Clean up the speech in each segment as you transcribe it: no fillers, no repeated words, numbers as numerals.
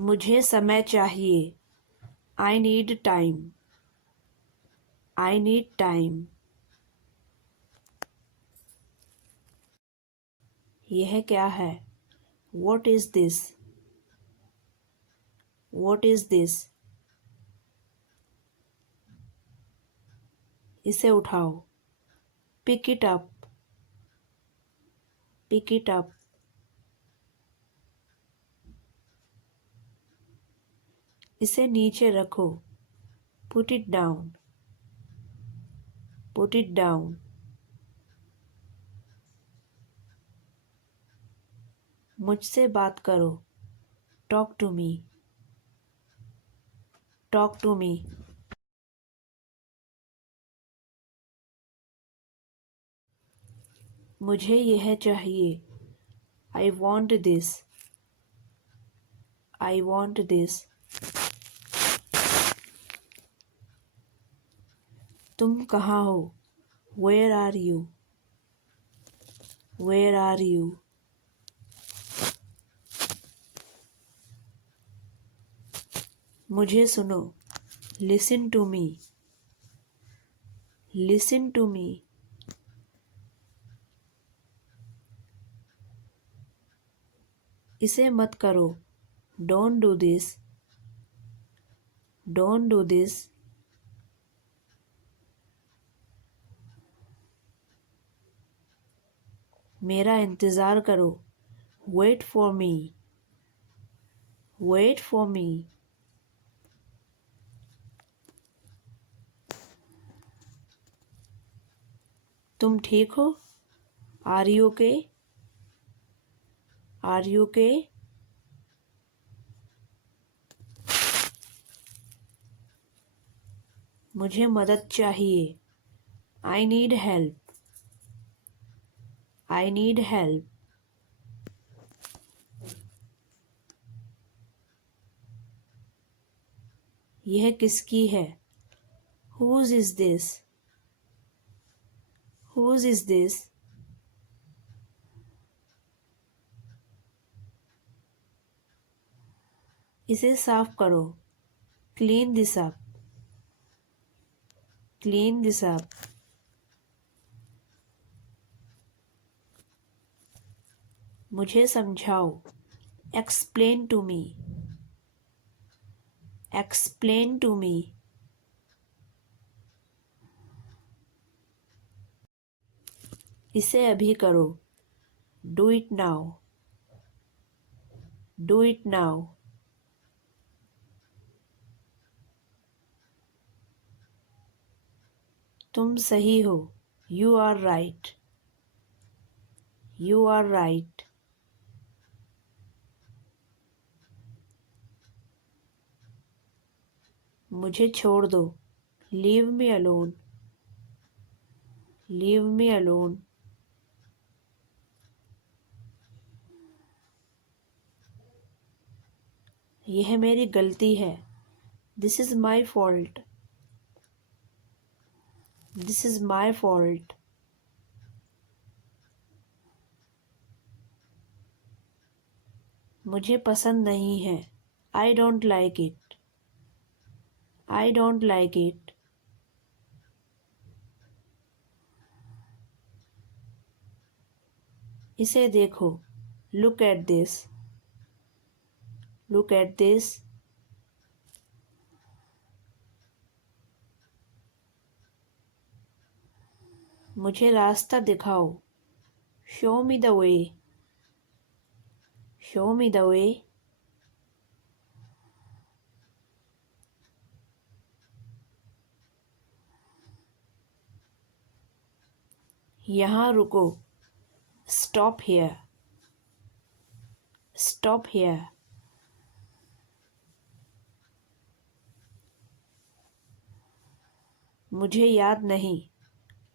मुझे समय चाहिए। I need time. I need time. यह क्या है? What is this? What is this? इसे उठाओ। Pick it up. Pick it up. इसे नीचे रखो। Put it down. Put it down. मुझसे बात करो। Talk to me. Talk to me. मुझे यह चाहिए। I want this. I want this. तुम कहाँ हो? Where are you? Where are you? मुझे सुनो। Listen to me. Listen to me. इसे मत करो। Don't do this. Don't do this. मेरा इंतज़ार करो। Wait for me. Wait for me. तुम ठीक हो? Are you okay? Are you okay? मुझे मदद चाहिए। I need help. I need help. यह किसकी है? Whose is this? Whose is this? इसे साफ करो। Clean this up. Clean this up. मुझे समझाओ। Explain to me. Explain to me. इसे अभी करो। Do it now. Do it now. तुम सही हो। You are right. You are right. मुझे छोड़ दो। Leave me alone. Leave me alone. यह मेरी गलती है। This is my fault. This is my fault. मुझे पसंद नहीं है। I don't like it. I don't like it. इसे देखो। Look at this. Look at this. मुझे रास्ता दिखाओ। Show me the way. Show me the way. यहाँ रुको। Stop here. Stop here. मुझे याद नहीं।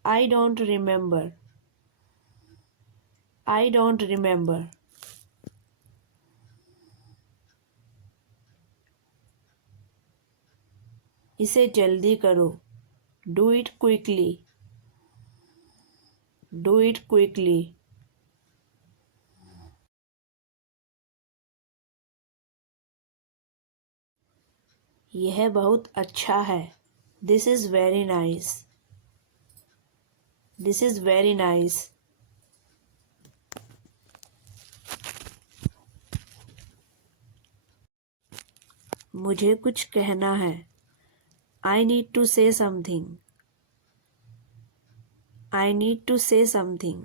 I don't remember. I don't remember. इसे जल्दी करो। Do it quickly. Do it quickly. यह बहुत अच्छा है। This is very nice. This is very nice. मुझे कुछ कहना है। I need to say something. I need to say something.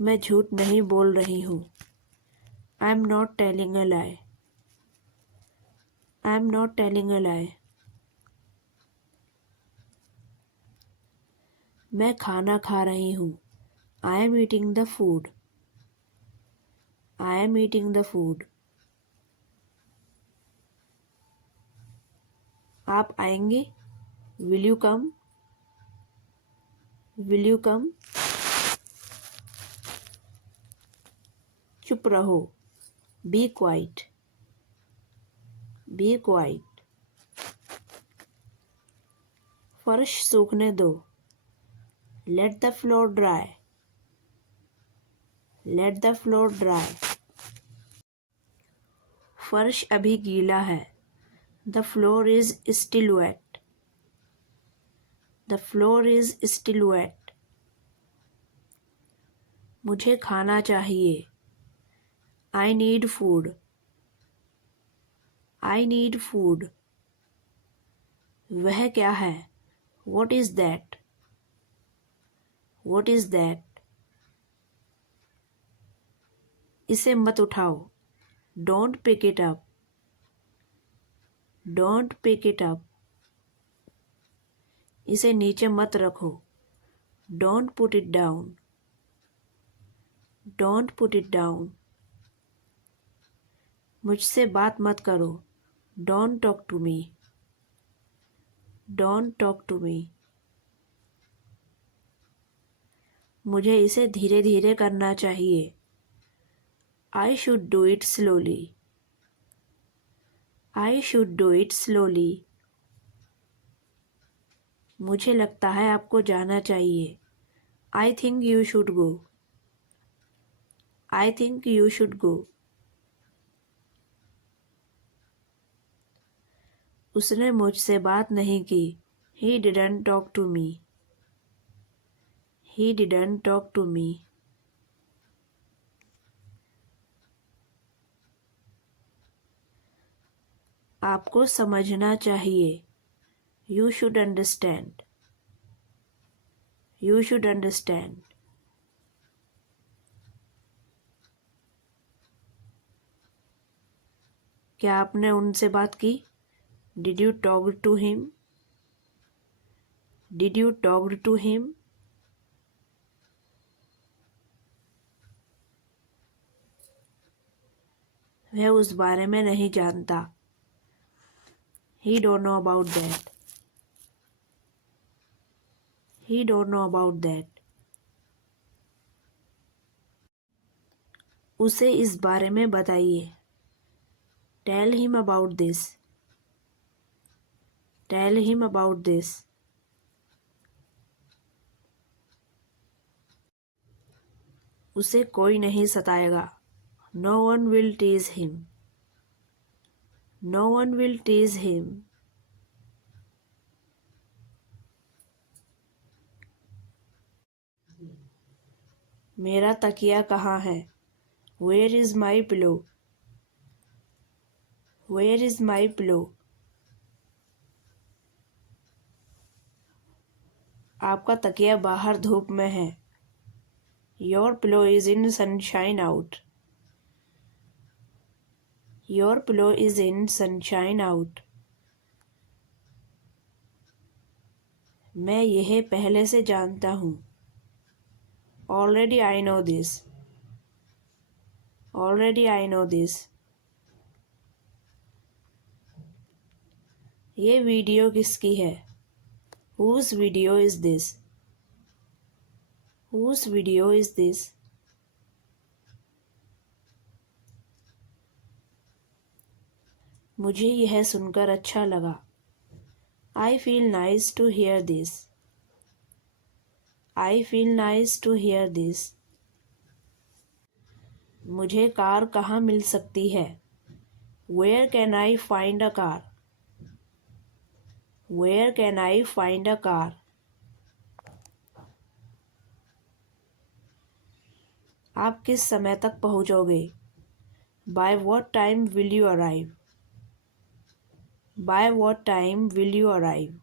मैं झूठ नहीं बोल रही हूँ। I am not telling a lie. I am not telling a lie. मैं खाना खा रही हूँ। I am eating the food. I am eating the food. आप आएंगे? Will you come? Will you come? चुप रहो। B quite. Be quiet. फर्श सूखने दो। Let the floor dry. Let the floor dry. फर्श अभी गीला है। The floor is still wet. The floor is still wet. मुझे खाना चाहिए। I need food. I need food. वह क्या है? What is that? What is that? इसे मत उठाओ। Don't pick it up. Don't pick it up. इसे नीचे मत रखो। Don't put it down. Don't put it down. मुझसे बात मत करो। Don't talk to me. Don't talk to me. मुझे इसे धीरे धीरे करना चाहिए। I should do it slowly. I should do it slowly. मुझे लगता है आपको जाना चाहिए। I think you should go. I think you should go. उसने मुझसे बात नहीं की। He didn't talk to me. He didn't talk to me. आपको समझना चाहिए। You should understand. You should understand. क्या आपने उनसे बात की? Did you talk to him? Did you talk to him? वह उस बारे में नहीं जानता। He don't know about that. He don't know about that. उसे इस बारे में बताइए। Tell him about this. Tell him about this. उसे कोई नहीं सताएगा। No one will tease him. No one will tease him. मेरा तकिया कहाँ है? Where is my pillow? Where is my pillow? आपका तकिया बाहर धूप में है। Your pillow is in sunshine out. Your pillow is in sunshine out. मैं यह पहले से जानता हूँ। Already I know this. Already I know this. ये वीडियो किसकी है? Whose video is this? Whose video is this? मुझे यह सुनकर अच्छा लगा। I feel nice to hear this. I feel nice to hear this. मुझे कार कहाँ मिल सकती है? Where can I find a car? Where can I find a car? आप किस समय तक पहुँचोगे? By what time will you arrive? By what time will you arrive?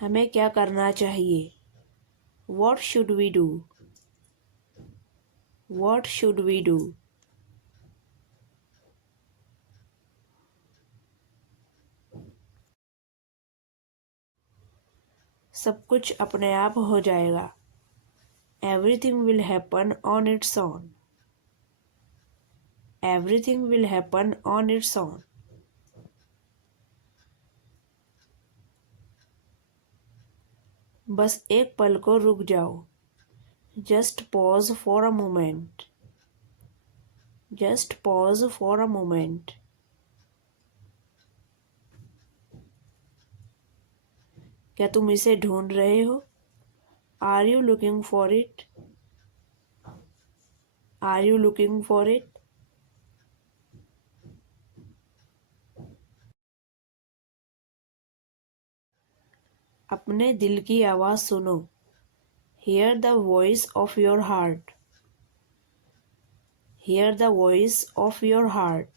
हमें क्या करना चाहिए? What should we do? What should we do? सब कुछ अपने आप हो जाएगा. Everything will happen on its own. Everything will happen on its own. बस एक पल को रुक जाओ. Just pause for a moment. Just pause for a moment. क्या तुम इसे ढूंढ रहे हो? Are you looking for it? Are you looking for it? अपने दिल की आवाज़ सुनो. Hear the voice of your heart. Hear the voice of your heart.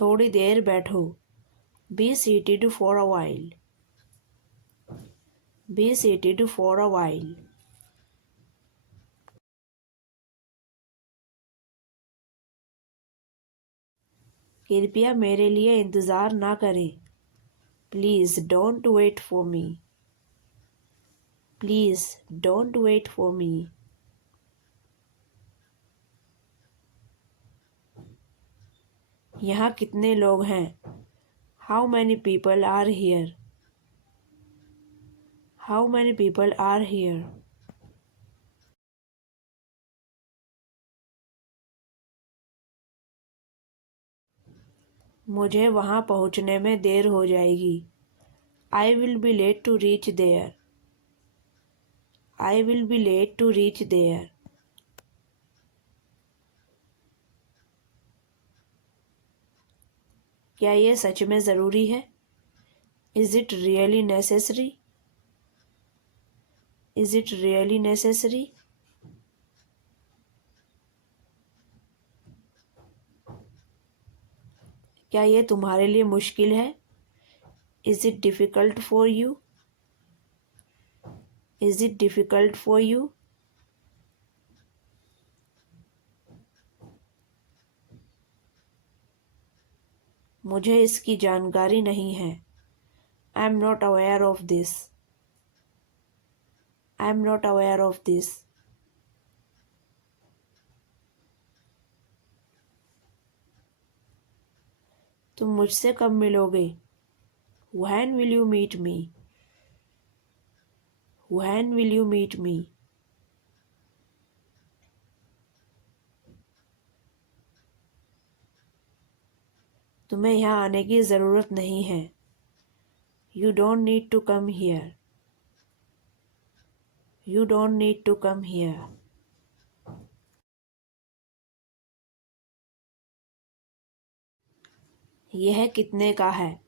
थोड़ी देर बैठो. Be seated for a while. Be seated for a while. कृपया मेरे लिए इंतज़ार ना करें. Please don't wait for me. Please don't wait for me. यहाँ कितने लोग हैं? How many people are here? How many people are here? मुझे वहाँ पहुँचने में देर हो जाएगी. I will be late to reach there. I will be late to reach there. क्या ये सच में ज़रूरी है? Is it really necessary? Is it really necessary? क्या ये तुम्हारे लिए मुश्किल है? Is it difficult for you? Is it difficult for you? मुझे इसकी जानकारी नहीं है. I am not aware of this. I am not aware of this. तुम मुझसे कब मिलोगे? When will you meet me? When will you meet me? तुम्हें यहाँ आने की ज़रूरत नहीं है. You don't need to come here. You don't need to come here. यह कितने का है?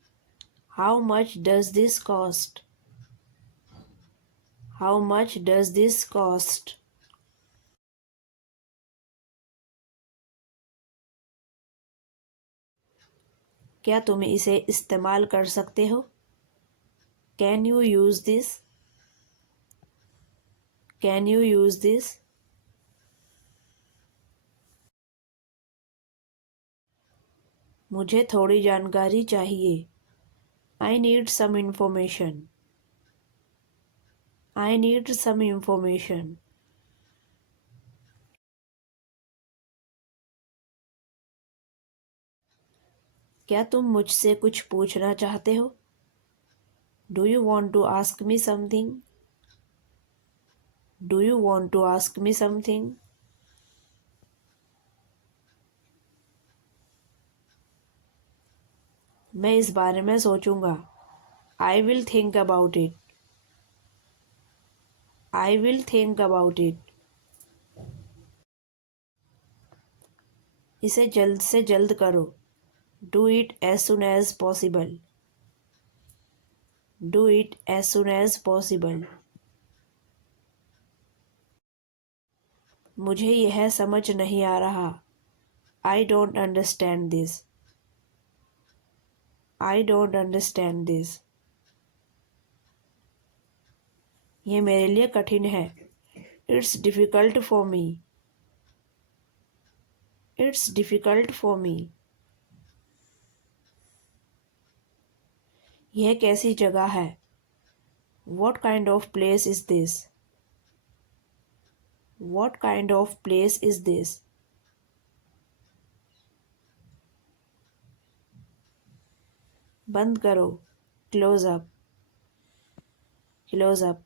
How much does this cost? How much does this cost? क्या तुम इसे इस्तेमाल कर सकते हो? Can you use this? Can you use this? मुझे थोड़ी जानकारी चाहिए. I need some information. I need some information. क्या तुम मुझसे कुछ पूछना चाहते हो? Do you want to ask me something? Do you want to ask me something? मैं इस बारे में सोचूंगा। I will think about it. I will think about it. इसे जल्द से जल्द करो। Do it as soon as possible. Do it as soon as possible. मुझे यह समझ नहीं आ रहा। I don't understand this. I don't understand this. यह मेरे लिए कठिन है। It's difficult for me. It's difficult for me. यह कैसी जगह है? What kind of place is this? What kind of place is this? बंद करो। Close up. Close up.